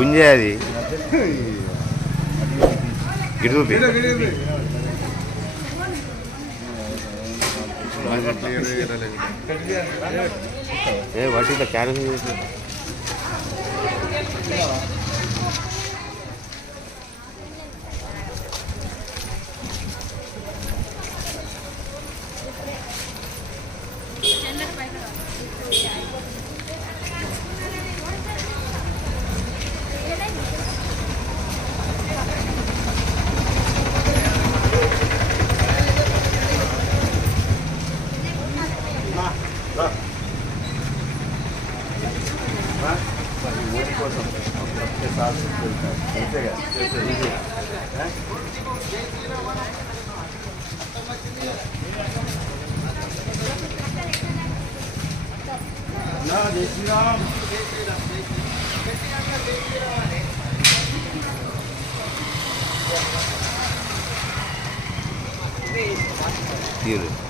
గుంజే అది. గిడుపి ఏ వాటి carrot Tá? ना जय राम जय श्री राम जय श्री राम जय श्री राम Tira.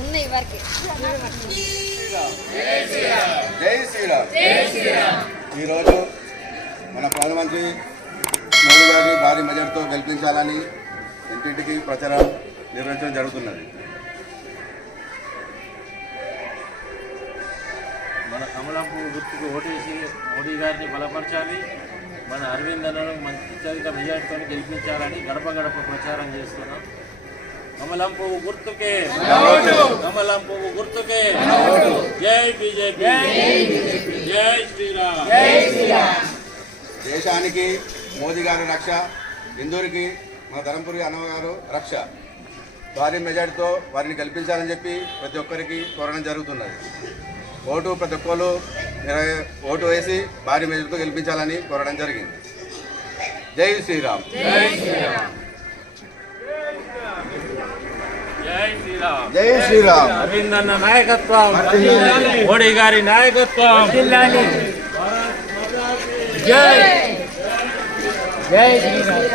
ఉన్నాయి వరకు జై శ్రీరామ్. ఈరోజు మన ప్రధానమంత్రి మోడీ గారిని భారీ మెజార్టీతో గెలిపించాలని ఇంటింటికి ప్రచారం నిర్వహించడం జరుగుతున్నది. మన కమలంపు గుర్తుకు ఓటేసి మోడీ గారిని బలపరచాలి. మన అరవింద్ అన్నను మంచి అత్యధిక మెజార్టీతో గెలిపించాలని గడప గడప ప్రచారం చేస్తున్నాం. కమలం పువ్వు గుర్తుకే. కమలం పువ్వు. గుర్తుకే. జై బీజేపీ. జై శ్రీరామ్. దేశానికి మోదీ గారి రక్ష ఇందూరికి మన ధరంపురి అన్నవ గారు రక్ష. భారీ మెజార్టీతో వారిని గెలిపించాలని చెప్పి ప్రతి ఒక్కరికి కోరడం జరుగుతున్నది. ఓటు ప్రతి ఒక్కరు ఓటు వేసి భారీ మెజార్టీతో గెలిపించాలని కోరడం జరిగింది. జై శ్రీరామ్. జై శ్రీరామ్ అరవింద్ అన్న నాయకత్వం మోడీ గారి నాయకత్వం జై జై శ్రీరామ్